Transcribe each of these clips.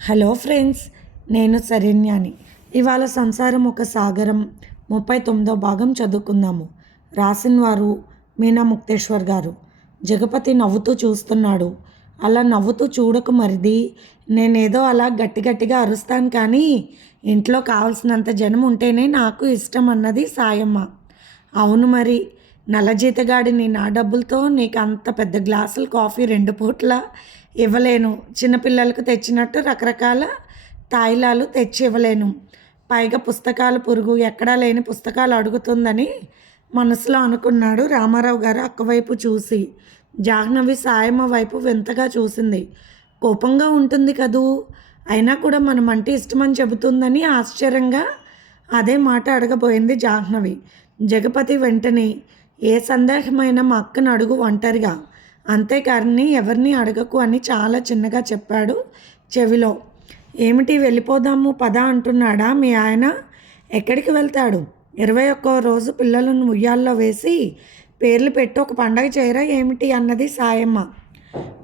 Hello friends, నేను శరణ్యాని. ఇవాళ సంసారం ఒక సాగరం 39వ భాగం చదువుకుందాము. రాసిన వారు మీనా ముక్తేశ్వర్ గారు. జగపతి నవ్వుతూ చూస్తున్నాడు. అలా నవ్వుతూ చూడకు మరిది. నేనేదో అలా గట్టి గట్టిగా అరుస్తాను కానీ ఇంట్లో కావలసినంత జనం ఉంటేనే నాకు ఇష్టం అన్నది సాయమ్మ. అవును మరి, నల్ల జీతగాడిని నా డబ్బులతో నీకు అంత పెద్ద గ్లాసులు కాఫీ 2 పూట్ల ఇవ్వలేను. చిన్నపిల్లలకు తెచ్చినట్టు రకరకాల తాయిలాలు తెచ్చి ఇవ్వలేను. పైగా పుస్తకాల పురుగు ఎక్కడా లేని పుస్తకాలు అడుగుతుందని మనసులో అనుకున్నాడు రామారావు గారు అక్కవైపు చూసి. జాహ్నవి సాయమ్మ వైపు వింతగా చూసింది. కోపంగా ఉంటుంది కదూ, అయినా కూడా మనమంటే ఇష్టమని చెబుతుందని ఆశ్చర్యంగా అదే మాట అడగబోయింది జాహ్నవి. జగపతి వెంటనే, ఏ సందేహమైనా మా అక్కను అడుగు ఒంటరిగా, అంతేకాని ఎవరిని అడగకు అని చాలా చిన్నగా చెప్పాడు చెవిలో. ఏమిటి, వెళ్ళిపోదాము పద అంటున్నాడా మీ ఆయన? ఎక్కడికి వెళ్తాడు? 21వ రోజు పిల్లలను ఉయ్యాల్లో వేసి పేర్లు పెట్టి ఒక పండగ చేయరా ఏమిటి అన్నది సాయమ్మ.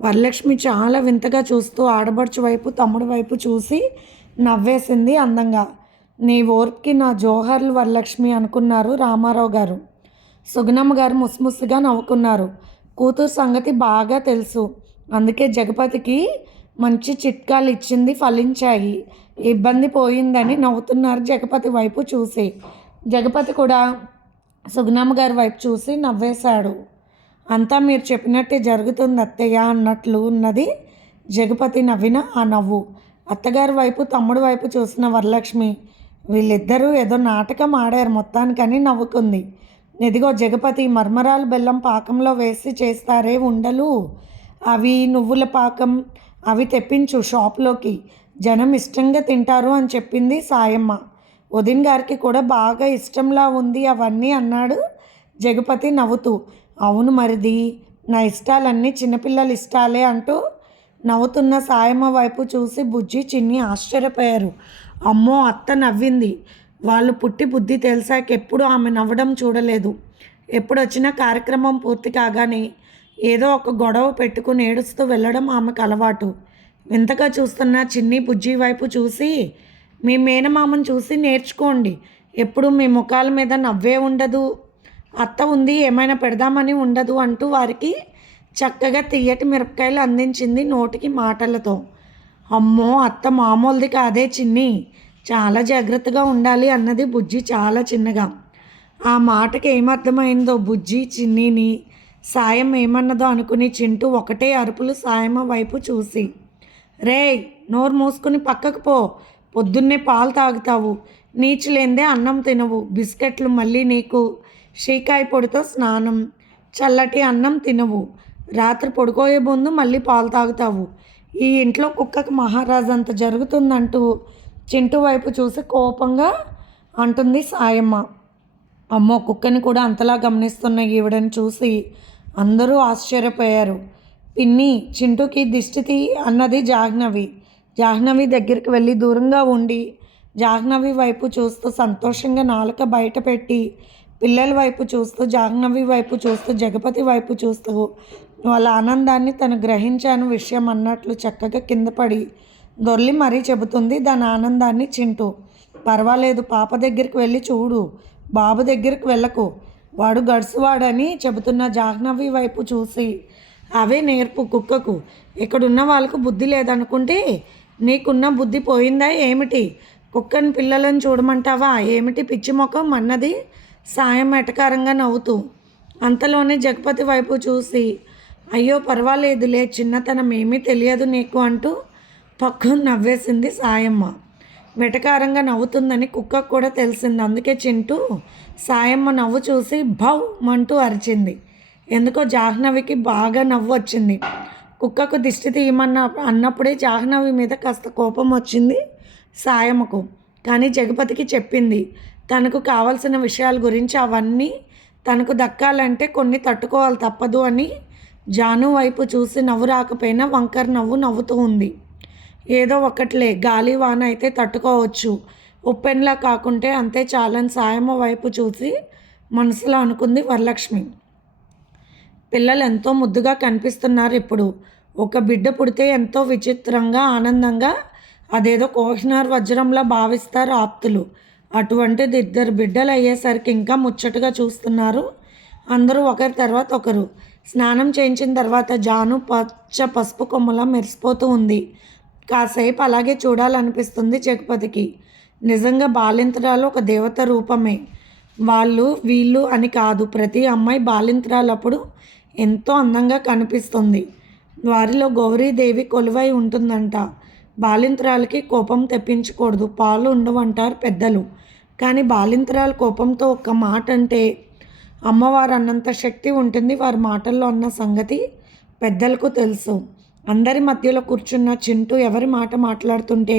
వరలక్ష్మి చాలా వింతగా చూస్తూ ఆడబడుచు వైపు తమ్ముడు వైపు చూసి నవ్వేసింది అందంగా. నీ ఓర్పుకి నా జోహర్లు వరలక్ష్మి అనుకున్నారు రామారావు గారు. సుగుణమ్మ గారు ముసిముసిగా నవ్వుకున్నారు. కూతురు సంగతి బాగా తెలుసు, అందుకే జగపతికి మంచి చిట్కాలు ఇచ్చింది, ఫలించాయి, ఇబ్బంది పోయిందని నవ్వుతున్నారు జగపతి వైపు చూసి. జగపతి కూడా సుగుణమ్మ గారి వైపు చూసి నవ్వేశాడు. అంతా మీరు చెప్పినట్టే జరుగుతుంది అత్తయ్య అన్నట్లు ఉన్నది జగపతి నవ్విన ఆ నవ్వు. అత్తగారి వైపు తమ్ముడు వైపు చూసిన వరలక్ష్మి, వీళ్ళిద్దరూ ఏదో నాటకం ఆడారు మొత్తానికని నవ్వుకుంది. ఇదిగో జగపతి, మర్మరాలు బెల్లం పాకంలో వేసి చేస్తారే ఉండలు, అవి నువ్వుల పాకం, అవి తెప్పించు షాప్లోకి, జనం ఇష్టంగా తింటారు అని చెప్పింది సాయమ్మ. వదిన్ గారికి కూడా బాగా ఇష్టంలా ఉంది అవన్నీ అన్నాడు జగపతి నవ్వుతూ. అవును మరిది, నా ఇష్టాలన్నీ చిన్నపిల్లల ఇష్టాలే అంటూ నవ్వుతున్న సాయమ్మ వైపు చూసి బుజ్జి చిన్ని ఆశ్చర్యపోయారు. అమ్మో, అత్త నవ్వింది. వాళ్ళు పుట్టి బుద్ధి తెలిసాక ఎప్పుడు ఆమె నవ్వడం చూడలేదు. ఎప్పుడొచ్చినా కార్యక్రమం పూర్తి కాగానే ఏదో ఒక గొడవ పెట్టుకుని ఏడుస్తూ వెళ్ళడం ఆమెకు అలవాటు. వింతగా చూస్తున్న చిన్ని బుజ్జి వైపు చూసి, మీ మేనమామను చూసి నేర్చుకోండి, ఎప్పుడు మీ ముఖాల మీద నవ్వే ఉండదు, అత్త ఉంది ఏమైనా పెడదామని ఉండదు అంటూ వారికి చక్కగా తియ్యటి మిరపకాయలు అందించింది నోటికి మాటలతో. అమ్మో, అత్త మామూలుది కాదే చిన్ని, చాలా జాగ్రత్తగా ఉండాలి అన్నది బుజ్జి చాలా చిన్నగా. ఆ మాటకి ఏమర్థమైందో బుజ్జి చిన్నిని, సాయం ఏమన్నదో అనుకుని చింటూ ఒకటే అరుపులు సాయమ్మ వైపు చూసి. రేయ్, నోరు మూసుకుని పక్కకు పో, పొద్దున్నే పాలు తాగుతావు, నీచులేందే అన్నం తినవు, బిస్కెట్లు మళ్ళీ నీకు, షీకాయ పొడితో స్నానం, చల్లటి అన్నం తినవు, రాత్రి పడుకోయే ముందు మళ్ళీ పాలు తాగుతావు, ఈ ఇంట్లో కుక్కకు మహారాజు అంత జరుగుతుందంటూ చింటూ వైపు చూసి కోపంగా అంటుంది సాయమ్మ. అమ్మో, కుక్కని కూడా అంతలా గమనిస్తున్న ఈవిడని చూసి అందరూ ఆశ్చర్యపోయారు. పిన్ని, చింటూకి దిష్టి తీ అన్నది జాహ్నవి. జాహ్నవి దగ్గరికి వెళ్ళి దూరంగా ఉండి జాహ్నవి వైపు చూస్తూ సంతోషంగా నాలుక బయట పెట్టి పిల్లల వైపు చూస్తూ జాహ్నవి వైపు చూస్తూ జగపతి వైపు చూస్తూ వాళ్ళ ఆనందాన్ని తను గ్రహించాను విషయం అన్నట్లు చక్కగా కింద పడి దొర్లి మరీ చెబుతుంది దాని ఆనందాన్ని చింటూ. పర్వాలేదు, పాప దగ్గరికి వెళ్ళి చూడు, బాబు దగ్గరికి వెళ్ళకు, వాడు గడుసువాడని చెబుతున్న జాహ్నవి వైపు చూసి, అవే నేర్పు కుక్కకు, ఇక్కడున్న వాళ్ళకు బుద్ధి లేదనుకుంటే నీకున్న బుద్ధి పోయిందా ఏమిటి, కుక్కని పిల్లలను చూడమంటావా ఏమిటి పిచ్చి ముఖం అన్నది సాయం ఎటకారంగా నవ్వుతూ. అంతలోనే జగపతి వైపు చూసి, అయ్యో పర్వాలేదులే, చిన్నతనం ఏమీ తెలియదు నీకు అంటూ పక్కన నవ్వేసింది సాయమ్మ. వెటకారంగా నవ్వుతుందని కుక్కకు కూడా తెలిసింది. అందుకే చింటూ సాయమ్మ నవ్వు చూసి భౌ మంటూ అరిచింది. ఎందుకో జాహ్నవికి బాగా నవ్వు వచ్చింది. కుక్కకు దిష్టి అన్నప్పుడే జాహ్నవి మీద కాస్త కోపం వచ్చింది సాయమ్మకు. కానీ జగపతికి చెప్పింది, తనకు కావలసిన విషయాల గురించి, అవన్నీ తనకు దక్కాలంటే కొన్ని తట్టుకోవాలి తప్పదు అని. జాను వైపు చూసి నవ్వు రాకపోయినా వంకర నవ్వు నవ్వుతూ ఉంది. ఏదో ఒకట్లే, గాలి వాన అయితే తట్టుకోవచ్చు, ఉప్పెన్లా కాకుంటే అంతే చాలని సాయమ్మ వైపు చూసి మనసులో అనుకుంది వరలక్ష్మి. పిల్లలు ఎంతో ముద్దుగా కనిపిస్తున్నారు ఇప్పుడు. ఒక బిడ్డ పుడితే ఎంతో విచిత్రంగా ఆనందంగా అదేదో కోహినూర్ వజ్రంలా భావిస్తారు ఆప్తులు. అటువంటిది ఇద్దరు బిడ్డలు అయ్యేసరికి ఇంకా ముచ్చటగా చూస్తున్నారు అందరూ ఒకరి తర్వాత ఒకరు. స్నానం చేయించిన తర్వాత జాను పచ్చ పసుపు కొమ్మలా మెరిసిపోతూ ఉంది. కాసేపు అలాగే చూడాలనిపిస్తుంది జగపతికి. నిజంగా బాలింతరాలు ఒక దేవత రూపమే. వాళ్ళు వీళ్ళు అని కాదు, ప్రతి అమ్మాయి బాలింతరాలప్పుడు ఎంతో అందంగా కనిపిస్తుంది. వారిలో గౌరీదేవి కొలువై ఉంటుందంట. బాలింతరాలకి కోపం తెప్పించకూడదు, పాలు ఉండవంటారు పెద్దలు. కానీ బాలింతరాల కోపంతో ఒక్క మాట అంటే అమ్మవారు అన్నంత శక్తి ఉంటుంది వారి మాటల్లో అన్న సంగతి పెద్దలకు తెలుసు. అందరి మధ్యలో కూర్చున్న చింటూ ఎవరి మాట మాట్లాడుతుంటే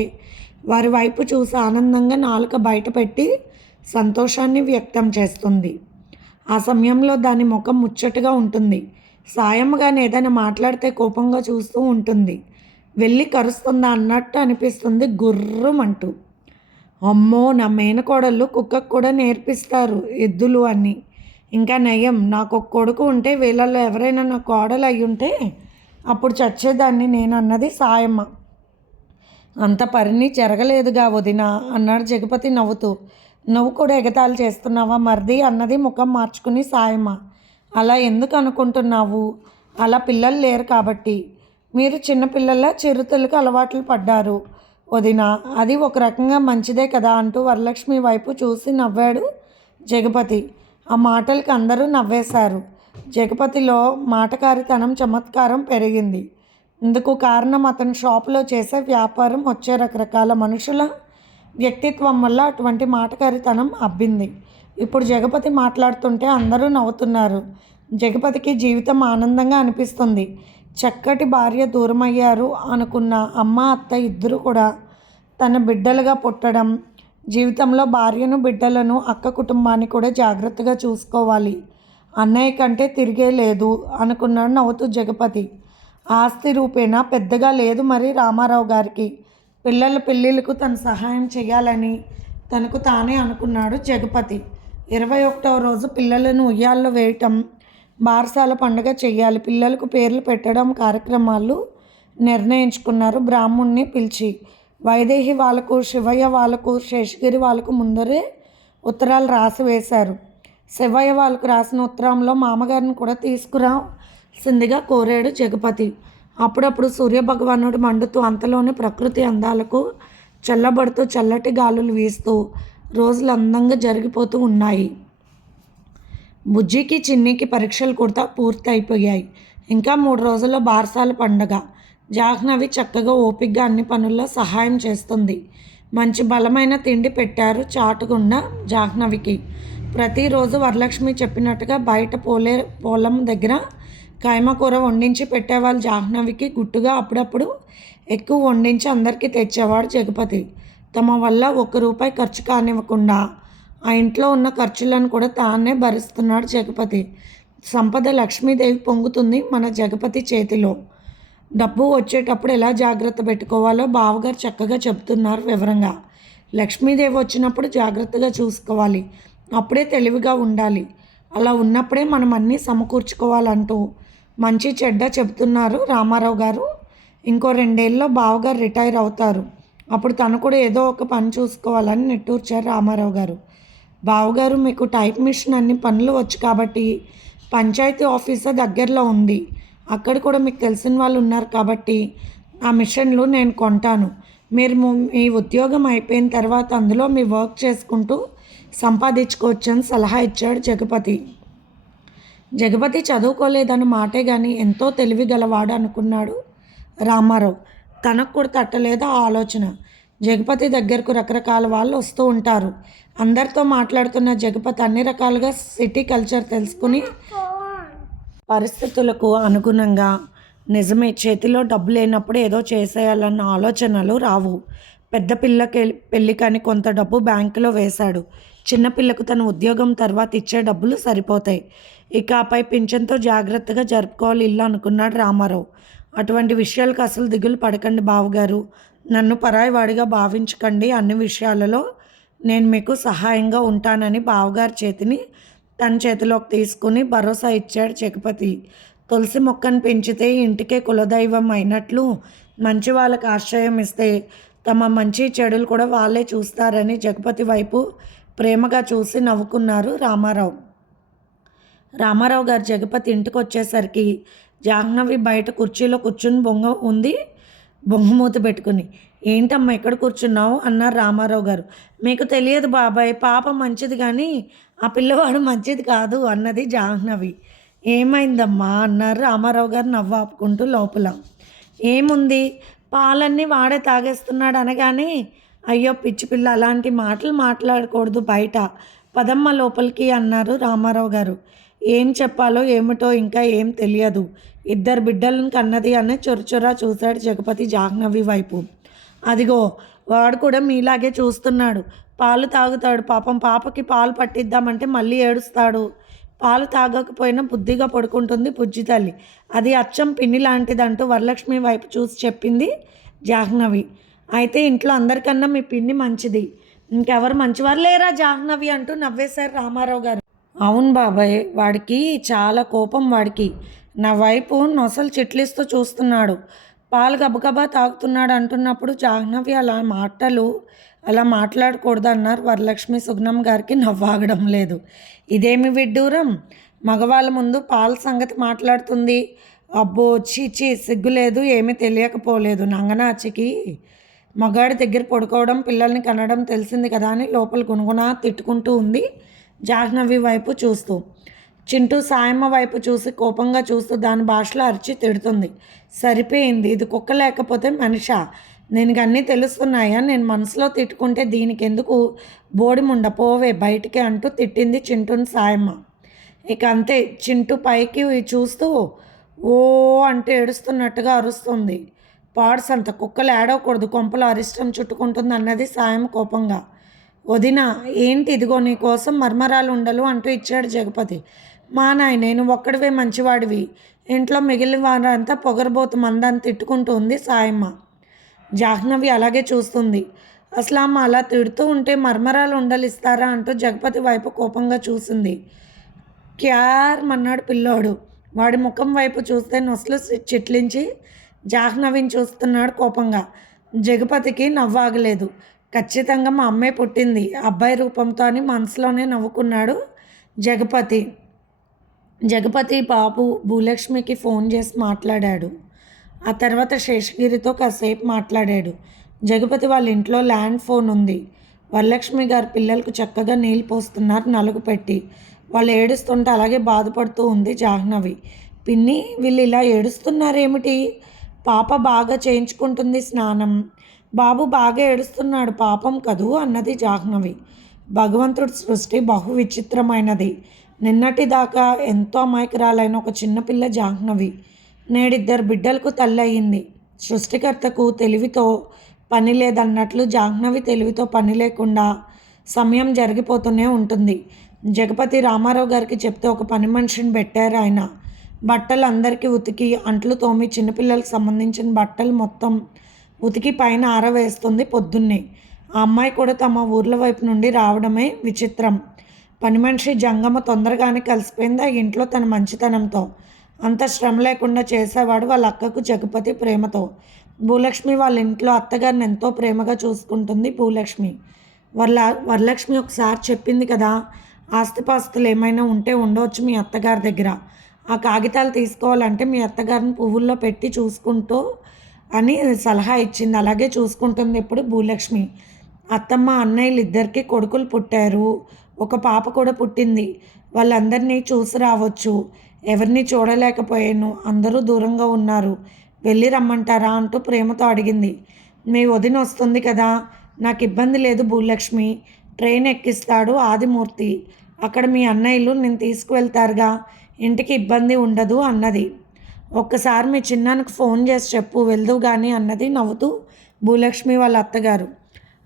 వారి వైపు చూసి ఆనందంగా నాలుక బయటపెట్టి సంతోషాన్ని వ్యక్తం చేస్తుంది. ఆ సమయంలో దాని ముఖం ముచ్చటగా ఉంటుంది. సాయమ్మగాని ఏదైనా మాట్లాడితే కోపంగా చూస్తూ ఉంటుంది. వెళ్ళి కరుస్తుందా అన్నట్టు అనిపిస్తుంది గుర్రమంటూ. అమ్మో, నా మేనకోడళ్ళు కుక్కకు కూడా నేర్పిస్తారు ఎద్దులు అని. ఇంకా నయం, నాకు ఒక కొడుకు ఉంటే వీళ్ళల్లో ఎవరైనా నా కోడలు అయ్యుంటే అప్పుడు చచ్చేదాన్ని నేను అన్నది సాయమ్మ. అంత పరిని జరగలేదుగా వదినా అన్నాడు జగపతి నవ్వుతూ. నువ్వు కూడా ఎగతాళి చేస్తున్నావా మరిది అన్నది ముఖం మార్చుకుని సాయమ్మ. అలా ఎందుకు అనుకుంటున్నావు? అలా పిల్లలు లేరు కాబట్టి. మీరు చిన్నపిల్లల చిరుతలకు అలవాట్లు పడ్డారు వదినా, అది ఒక రకంగా మంచిదే కదా అంటూ వరలక్ష్మి వైపు చూసి నవ్వాడు జగపతి. ఆ మాటలకి అందరూ నవ్వేశారు. జగపతిలో మాటకారితనం చమత్కారం పెరిగింది. ఇందుకు కారణం అతని షాపులో చేసే వ్యాపారం, వచ్చే రకరకాల మనుషుల వ్యక్తిత్వం వల్ల అటువంటి మాటకారితనం అబ్బింది. ఇప్పుడు జగపతి మాట్లాడుతుంటే అందరూ నవ్వుతున్నారు. జగపతికి జీవితం ఆనందంగా అనిపిస్తుంది. చక్కటి భార్య దూరమయ్యారు అనుకున్న అమ్మ అత్త ఇద్దరు కూడా తన బిడ్డలుగా పుట్టడం, జీవితంలో భార్యను బిడ్డలను అక్క కుటుంబాన్ని కూడా జాగ్రత్తగా చూసుకోవాలి. అన్నయ్య కంటే తిరిగే లేదు అనుకున్నాడు నవ్వుతూ జగపతి. ఆస్తి రూపేణా పెద్దగా లేదు మరి రామారావు గారికి. పిల్లల పెళ్ళిళ్ళకు తను సహాయం చేయాలని తనకు తానే అనుకున్నాడు జగపతి. 21వ రోజు పిల్లలను ఉయ్యాల్లో వేయటం, బారసాల పండుగ చేయాలి, పిల్లలకు పేర్లు పెట్టడం కార్యక్రమాలు నిర్ణయించుకున్నారు. బ్రాహ్మణ్ణి పిలిచి వైదేహి వాళ్ళకు, శివయ్య వాళ్ళకు, శేషగిరి వాళ్ళకు ముందరే ఉత్తరాలు రాసి వేశారు. శివయ్య వాళ్ళకు రాసిన ఉత్తరంలో మామగారిని కూడా తీసుకురాసిందిగా కోరాడు జగపతి. అప్పుడప్పుడు సూర్యభగవానుడు మండుతూ అంతలోనే ప్రకృతి అందాలకు చల్లబడుతూ చల్లటి గాలులు వీస్తూ రోజులు అందంగా జరిగిపోతూ ఉన్నాయి. బుజ్జికి చిన్నికి పరీక్షలు కూడా పూర్తి అయిపోయాయి. ఇంకా 3 రోజుల్లో బారసాల పండగ. జాహ్నవి చక్కగా ఓపికగా అన్ని పనుల్లో సహాయం చేస్తుంది. మంచి బలమైన తిండి పెట్టారు చాటుగుండా జాహ్నవికి. ప్రతిరోజు వరలక్ష్మి చెప్పినట్టుగా బయట పొలం దగ్గర కైమకూర వండించి పెట్టేవాళ్ళు జాహ్నవికి. గుట్టుగా అప్పుడప్పుడు ఎక్కువ వండించి అందరికీ తెచ్చేవాడు జగపతి. తమ వల్ల ₹1 ఖర్చు కానివ్వకుండా ఆ ఇంట్లో ఉన్న ఖర్చులను కూడా తానే భరిస్తున్నాడు జగపతి. సంపద లక్ష్మీదేవి పొంగుతుంది మన జగపతి చేతిలో. డబ్బు వచ్చేటప్పుడు ఎలా జాగ్రత్త పెట్టుకోవాలో బావగారు చక్కగా చెబుతున్నారు వివరంగా. లక్ష్మీదేవి వచ్చినప్పుడు జాగ్రత్తగా చూసుకోవాలి, అప్పుడే తెలివిగా ఉండాలి. అలా ఉన్నప్పుడే మనం అన్నీ సమకూర్చుకోవాలంటూ మంచి చెడ్డ చెబుతున్నారు రామారావు గారు. ఇంకో 2 ఏళ్ళలో బావగారు రిటైర్ అవుతారు. అప్పుడు తను కూడా ఏదో ఒక పని చూసుకోవాలని నిట్టూర్చారు రామారావు గారు. బావగారు, మీకు టైప్ మిషన్ అన్ని పనులు వచ్చు కాబట్టి పంచాయతీ ఆఫీసర్ దగ్గరలో ఉంది, అక్కడ కూడా మీకు తెలిసిన వాళ్ళు ఉన్నారు కాబట్టి ఆ మిషన్లు నేను కొంటాను. మీరు మీ ఉద్యోగం అయిపోయిన తర్వాత అందులో మీ వర్క్ చేసుకుంటూ సంపాదించుకోవచ్చని సలహా ఇచ్చాడు జగపతి. జగపతి చదువుకోలేదని మాటే కానీ ఎంతో తెలివి గలవాడు అనుకున్నాడు రామారావు. తనకు కూడా తట్టలేదు ఆ ఆలోచన. జగపతి దగ్గరకు రకరకాల వాళ్ళు వస్తూ ఉంటారు. అందరితో మాట్లాడుతున్న జగపతి అన్ని రకాలుగా సిటీ కల్చర్ తెలుసుకుని పరిస్థితులకు అనుగుణంగా, నిజమే చేతిలో డబ్బు లేనప్పుడు ఏదో చేసేయాలన్న ఆలోచనలు రావు. పెద్ద పెళ్ళికని కొంత డబ్బు బ్యాంకులో వేశాడు. చిన్నపిల్లకు తన ఉద్యోగం తర్వాత ఇచ్చే డబ్బులు సరిపోతాయి. ఇక ఆపై పింఛన్తో జాగ్రత్తగా జరుపుకోవాలి ఇల్లు అనుకున్నాడు రామారావు. అటువంటి విషయాలకు అసలు దిగులు పడకండి బావగారు, నన్ను పరాయివాడిగా భావించకండి, అన్ని విషయాలలో నేను మీకు సహాయంగా ఉంటానని బావగారి చేతిని తన చేతిలోకి తీసుకుని భరోసా ఇచ్చాడు జగపతి. తులసి మొక్కను పెంచితే ఇంటికే కులదైవం అయినట్లు మంచి వాళ్ళకి ఆశ్రయం ఇస్తే తమ మంచి చెడులు కూడా వాళ్ళే చూస్తారని జగపతి వైపు ప్రేమగా చూసి నవ్వుకున్నారు రామారావు. రామారావు గారు జగపతి ఇంటికి వచ్చేసరికి జాహ్నవి బయట కుర్చీలో కూర్చుని బొంగమూత పెట్టుకుని, ఏంటమ్మా ఎక్కడ కూర్చున్నావు అన్నారు రామారావు గారు. మీకు తెలియదు బాబాయ్, పాప మంచిది కానీ ఆ పిల్లవాడు మంచిది కాదు అన్నది జాహ్నవి. ఏమైందమ్మా అన్నారు రామారావు గారు నవ్వు ఆపుకుంటూ లోపల. ఏముంది, పాలన్నీ వాడే తాగేస్తున్నాడు అనగానే, అయ్యో పిచ్చి పిల్ల, అలాంటి మాటలు మాట్లాడకూడదు బయట, పదమ్మ లోపలికి అన్నారు రామారావు గారు. ఏం చెప్పాలో ఏమిటో ఇంకా ఏం తెలియదు, ఇద్దరు బిడ్డలను కన్నది అని చొరచొరా చూశాడు జగపతి జాహ్నవి వైపు. అదిగో వాడు కూడా మీలాగే చూస్తున్నాడు, పాలు తాగుతాడు, పాపం పాపకి పాలు పట్టిద్దామంటే మళ్ళీ ఏడుస్తాడు, పాలు తాగకపోయినా బుద్ధిగా పడుకుంటుంది బుజ్జి తల్లి, అది అచ్చం పిన్ని లాంటిదంటూ వరలక్ష్మి వైపు చూసి చెప్పింది జాహ్నవి. అయితే ఇంట్లో అందరికన్నా మీ పిన్ని మంచిది, ఇంకెవరు మంచివారు లేరా జాహ్నవి అంటూ నవ్వేశారు రామారావు గారు. అవును బాబాయ్, వాడికి చాలా కోపం, వాడికి నా వైపు నొసలు చిట్లిస్తూ చూస్తున్నాడు, పాలు గబగబా తాగుతున్నాడు అంటున్నప్పుడు జాహ్నవి అలా మాట్లాడకూడదు అన్నారు వరలక్ష్మి. సుగుణం గారికి నవ్వాగడం లేదు. ఇదేమి విడ్డూరం, మగవాళ్ళ ముందు పాల సంగతి మాట్లాడుతుంది, అబ్బో చీచి సిగ్గులేదు, ఏమీ తెలియకపోలేదు, నంగనాచికి మగాడి దగ్గర పడుకోవడం పిల్లల్ని కనడం తెలిసింది కదా అని లోపల గుణగుణ తిట్టుకుంటూ ఉంది జాహ్నవి వైపు చూస్తూ. చింటూ సాయమ్మ వైపు చూసి కోపంగా చూస్తూ దాని భాషలో అరిచి తిడుతుంది. సరిపోయింది, ఇది కుక్క లేకపోతే మనిషా, నేను అన్నీ తెలుస్తున్నాయా, నేను మనసులో తిట్టుకుంటే దీనికి ఎందుకు బోడిముండ, పోవే బయటికి అంటూ తిట్టింది చింటూని సాయమ్మ. ఇక అంతే, చింటూ పైకి చూస్తూ ఓ అంటే ఏడుస్తున్నట్టుగా అరుస్తుంది. పాడ్సంత కుక్కలు ఏడవకూడదు, కొంపలో అరిష్టం చుట్టుకుంటుంది అన్నది సాయం కోపంగా. వదిన ఏంటి, ఇదిగో నీ కోసం మర్మరాలు ఉండలు అంటూ ఇచ్చాడు జగపతి. మా నాయనే, నువ్వు ఒక్కడివే మంచివాడివి, ఇంట్లో మిగిలిన వారంతా పొగరబోతు మందాన్ని తిట్టుకుంటూ ఉంది సాయమ్మ. జాహ్నవి అలాగే చూస్తుంది. అసలు అమ్మ అలా తిడుతూ ఉంటే మర్మరాలు ఉండలు ఇస్తారా అంటూ జగపతి వైపు కోపంగా చూసింది. క్యార్ మన్నాడు పిల్లోడు. వాడి ముఖం వైపు చూస్తే నొసలు చిట్లించి జాహ్నవిని చూస్తున్నాడు కోపంగా. జగపతికి నవ్వాగలేదు. ఖచ్చితంగా మా అమ్మే పుట్టింది అబ్బాయి రూపంతో అని మనసులోనే నవ్వుకున్నాడు జగపతి బాబు భూలక్ష్మికి ఫోన్ చేసి మాట్లాడాడు. ఆ తర్వాత శేషగిరితో కాసేపు మాట్లాడాడు. జగపతి వాళ్ళ ఇంట్లో ల్యాండ్ ఫోన్ ఉంది. వరలక్ష్మి గారు పిల్లలకు చక్కగా నీళ్ళు పోస్తున్నారు నలుగు పెట్టి. వాళ్ళు ఏడుస్తుంటే అలాగే బాధపడుతూ ఉంది జాహ్నవి. పిన్ని, వీళ్ళు ఇలా ఏడుస్తున్నారేమిటి, పాప బాగా చేయించుకుంటుంది స్నానం, బాబు బాగా ఏడుస్తున్నాడు పాపం కదూ అన్నది జాహ్నవి. భగవంతుడి సృష్టి బహు విచిత్రమైనది. నిన్నటిదాకా ఎంతో అమాయకురాలైన ఒక చిన్నపిల్ల జాహ్నవి నేడిద్దరు బిడ్డలకు తల్లయింది. సృష్టికర్తకు తెలివితో పని లేదన్నట్లు జాహ్నవి తెలివితో పని లేకుండా సమయం జరిగిపోతూనే ఉంటుంది. జగపతి రామారావు గారికి చెప్తే ఒక పని మనిషిని పెట్టారు ఆయన. బట్టలు అందరికీ ఉతికి అంట్లు తోమి చిన్నపిల్లలకు సంబంధించిన బట్టలు మొత్తం ఉతికి పైన ఆరవేస్తుంది పొద్దున్నే. ఆ అమ్మాయి కూడా తమ ఊర్ల వైపు నుండి రావడమే విచిత్రం. పని మనిషి జంగమ్మ తొందరగానే కలిసిపోయింది ఆ ఇంట్లో తన మంచితనంతో. అంత శ్రమ లేకుండా చేసేవాడు వాళ్ళ అక్కకు జగపతి ప్రేమతో. భూలక్ష్మి వాళ్ళ ఇంట్లో అత్తగారిని ఎంతో ప్రేమగా చూసుకుంటుంది భూలక్ష్మి. వరలక్ష్మి ఒకసారి చెప్పింది కదా, ఆస్తిపాస్తులు ఏమైనా ఉంటే ఉండవచ్చు మీ అత్తగారి దగ్గర, ఆ కాగితాలు తీసుకోవాలంటే మీ అత్తగారిని పువ్వుల్లో పెట్టి చూసుకుంటూ అని సలహా ఇచ్చింది. అలాగే చూసుకుంటుంది ఇప్పుడు భూలక్ష్మి. అత్తమ్మ అన్నయ్యలు ఇద్దరికి కొడుకులు పుట్టారు, ఒక పాప కూడా పుట్టింది. వాళ్ళందరినీ చూసి రావచ్చు, ఎవరిని చూడలేకపోయాను, అందరూ దూరంగా ఉన్నారు, వెళ్ళి రమ్మంటారా అంటూ ప్రేమతో అడిగింది. మీ వదిన వస్తుంది కదా, నాకు ఇబ్బంది లేదు భూలక్ష్మి, ట్రైన్ ఎక్కిస్తాడు ఆదిమూర్తి, అక్కడ మీ అన్నయ్యలు నేను తీసుకువెళ్తారుగా, ఇంటికి ఇబ్బంది ఉండదు అన్నది. ఒక్కసారి మీ చిన్నానికి ఫోన్ చేసి చెప్పు, వెళ్దు కానీ అన్నది నవ్వుతూ భూలక్ష్మి వాళ్ళ అత్తగారు.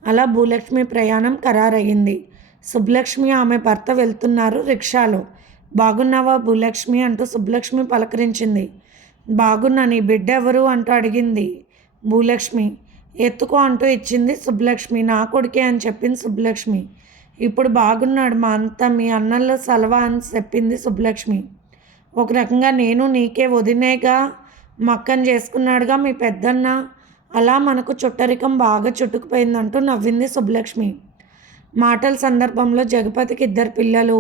అలా భూలక్ష్మి ప్రయాణం ఖరారయ్యింది. సుబ్బలక్ష్మి ఆమె భర్త వెళ్తున్నారు రిక్షాలో. బాగున్నావా భూలక్ష్మి అంటూ సుబ్బలక్ష్మి పలకరించింది. బాగున్నా, నీ బిడ్డ ఎవరు అంటూ అడిగింది భూలక్ష్మి. ఎత్తుకో అంటూ ఇచ్చింది సుబ్బలక్ష్మి. నా కొడుకే అని చెప్పింది సుబ్బలక్ష్మి. ఇప్పుడు బాగున్నాడు మా అంతా, మీ అన్నల్లో సలవా అని చెప్పింది సుబ్బలక్ష్మి. ఒక రకంగా నేను నీకే వదినేగా, మక్కని చేసుకున్నాడుగా మీ పెద్దన్న అలా మనకు చుట్టరికం బాగా చుట్టుకుపోయిందంటూ నవ్వింది సుబ్బలక్ష్మి. మాటల సందర్భంలో జగపతికి 2 పిల్లలు,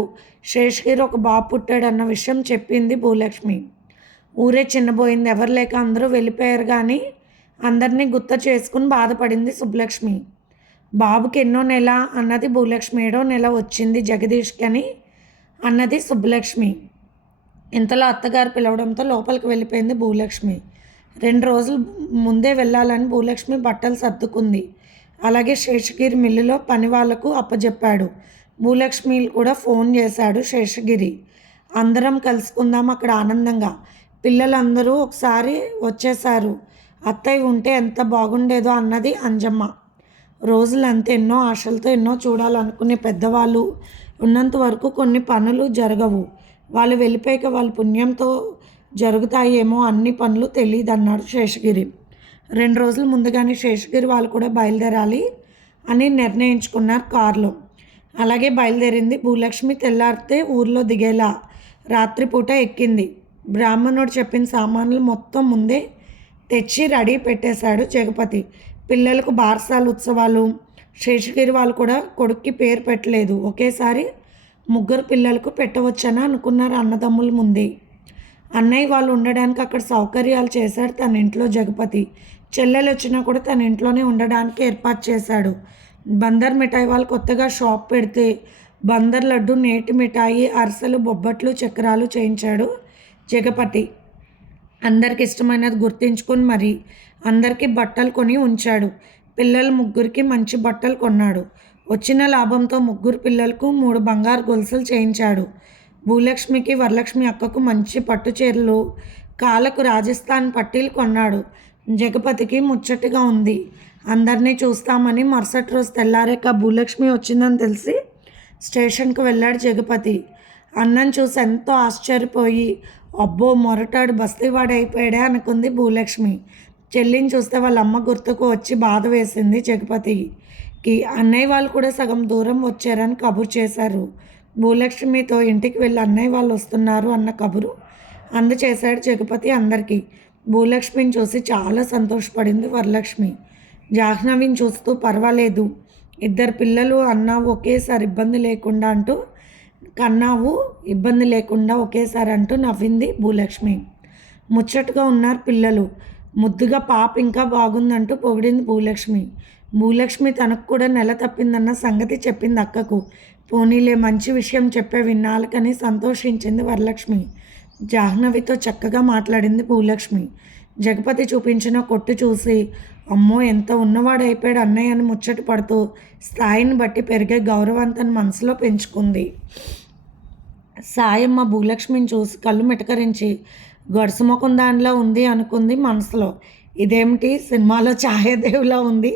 శేషగిరి ఒక బాబు పుట్టాడన్న విషయం చెప్పింది భూలక్ష్మి. ఊరే చిన్నబోయింది. ఎవరు లేక అందరూ వెళ్ళిపోయారు కానీ అందరినీ గుర్తు చేసుకుని బాధపడింది సుబ్బలక్ష్మి. బాబుకి ఎన్నో నెల అన్నది భూలక్ష్మి. 7వ నెల వచ్చింది జగదీష్కి అని అన్నది సుబ్బలక్ష్మి. ఇంతలో అత్తగారు పిలవడంతో లోపలికి వెళ్ళిపోయింది భూలక్ష్మి. 2 రోజులు ముందే వెళ్ళాలని భూలక్ష్మి బట్టలు సర్దుకుంది. అలాగే శేషగిరి మిల్లులో పని వాళ్లకు అప్పచెప్పాడు. భూలక్ష్మి కూడా ఫోన్ చేశాడు శేషగిరి. అందరం కలుసుకుందాం అక్కడ ఆనందంగా. పిల్లలందరూ ఒకసారి వచ్చేశారు. అత్తయ్య ఉంటే ఎంత బాగుండేదో అన్నది అంజమ్మ. రోజులంతా ఎన్నో ఆశలతో ఎన్నో చూడాలనుకునే పెద్దవాళ్ళు ఉన్నంత వరకు కొన్ని పనులు జరగవు. వాళ్ళు వెళ్ళిపోయాక వాళ్ళ పుణ్యంతో జరుగుతాయేమో అన్ని పనులు తెలియదన్నాడు శేషగిరి. 2 రోజుల ముందుగానే శేషగిరి వాళ్ళు కూడా బయలుదేరాలి అని నిర్ణయించుకున్నారు కారులో. అలాగే బయలుదేరింది భూలక్ష్మి. తెల్లారితే ఊర్లో దిగేలా రాత్రిపూట ఎక్కింది. బ్రాహ్మణుడు చెప్పిన సామాన్లు మొత్తం ముందే తెచ్చి రెడీ పెట్టేశాడు జగపతి. పిల్లలకు బారసాల ఉత్సవాలు. శేషగిరి వాళ్ళు కూడా కొడుక్కి పేరు పెట్టలేదు. ఒకేసారి 3 పిల్లలకు పెట్టవచ్చని అనుకున్నారు అన్నదమ్ముల ముందే. అన్నయ్య వాళ్ళు ఉండడానికి అక్కడ సౌకర్యాలు చేశాడు తన ఇంట్లో జగపతి. చెల్లెలు వచ్చినా కూడా తన ఇంట్లోనే ఉండడానికి ఏర్పాటు చేశాడు. బందర్ మిఠాయి వాళ్ళు కొత్తగా షాప్ పెడితే బందర్ లడ్డు, నేతి మిఠాయి, అరిసెలు, బొబ్బట్లు, చక్రాలు చేయించాడు జగపతి. అందరికి ఇష్టమైనది గుర్తించుకొని మరి అందరికీ బట్టలు కొని ఉంచాడు. పిల్లలు 3కి మంచి బట్టలు కొన్నాడు. వచ్చిన లాభంతో 3 పిల్లలకు 3 బంగారు గొలుసులు చేయించాడు. భూలక్ష్మికి, వరలక్ష్మి అక్కకు మంచి పట్టు చీరలు, కాళ్ళకు రాజస్థాన్ పట్టీలు కొన్నాడు. జగపతికి ముచ్చటగా ఉంది. అందరినీ చూస్తామని మరుసటి రోజు తెల్లారేక భూలక్ష్మి వచ్చిందని తెలిసి స్టేషన్కు వెళ్ళాడు జగపతి. అన్నం చూసి ఎంతో ఆశ్చర్యపోయి, అబ్బో మొరటాడు బస్తీవాడైపోయాడే అనుకుంది భూలక్ష్మి. చెల్లిని చూస్తే వాళ్ళ అమ్మ గుర్తుకు వచ్చి బాధ వేసింది జగపతికి. అన్నయ్య వాళ్ళు కూడా సగం దూరం వచ్చారని కబురు చేశారు. భూలక్ష్మితో ఇంటికి వెళ్ళి అన్నయ్య వాళ్ళు వస్తున్నారు అన్న కబురు అందచేశాడు జగపతి అందరికీ. భూలక్ష్మిని చూసి చాలా సంతోషపడింది వరలక్ష్మి. జాహ్నవిని చూస్తూ పర్వాలేదు, 2 పిల్లలు అన్నావు ఒకేసారి ఇబ్బంది లేకుండా అంటూ కన్నావు ఇబ్బంది లేకుండా ఒకేసారి అంటూ నవ్వింది భూలక్ష్మి. ముచ్చటగా ఉన్నారు పిల్లలు. ముద్దుగా పాప ఇంకా బాగుందంటూ పొగిడింది భూలక్ష్మి. భూలక్ష్మి తనకు కూడా నెల తప్పిందన్న సంగతి చెప్పింది అక్కకు. పోనీలే మంచి విషయం చెప్పే విన్నాళ్ళకని సంతోషించింది వరలక్ష్మి. జాహ్నవితో చక్కగా మాట్లాడింది భూలక్ష్మి. జగపతి చూపించిన కొట్టు చూసి అమ్మో ఎంత ఉన్నవాడైపోయాడు అన్నయ్య అని ముచ్చట పడుతూ స్థాయిని బట్టి పెరిగే గౌరవంతను మనసులో పెంచుకుంది. సాయమ్మ భూలక్ష్మిని చూసి కళ్ళు మిటకరించి గడుసుముఖం దానిలో ఉంది అనుకుంది మనసులో. ఇదేమిటి సినిమాలో ఛాయాదేవిలా ఉంది,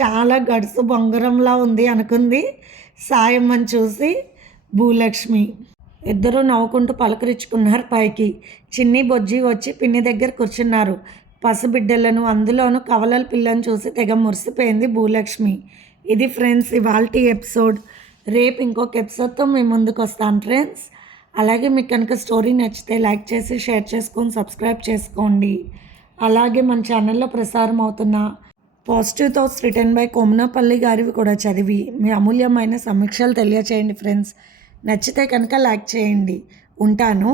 చాలా గడుసు బొంగరంలా ఉంది అనుకుంది సాయమ్మని చూసి భూలక్ష్మి. ఇద్దరూ నవ్వుకుంటూ పలకరించుకున్నారు పైకి. చిన్ని బొజ్జి వచ్చి పిన్ని దగ్గర కూర్చున్నారు. పసిబిడ్డలను అందులోనూ కవలల పిల్లను చూసి తెగ మురిసిపోయింది భూలక్ష్మి. ఇది ఫ్రెండ్స్ ఇవాల్టి ఎపిసోడ్. రేపు ఇంకొక ఎపిసోడ్తో మేము ముందుకు వస్తాను ఫ్రెండ్స్. అలాగే మీకు కనుక స్టోరీ నచ్చితే లైక్ చేసి షేర్ చేసుకొని సబ్స్క్రైబ్ చేసుకోండి. అలాగే మన ఛానల్లో ప్రసారం అవుతున్న positive thoughts written by Komanapalli గారివి కూడా చదివి మీ అమూల్యమైన సమీక్షలు తెలియచేయండి ఫ్రెండ్స్. నచ్చితే కనుక లైక్ చేయండి. ఉంటాను.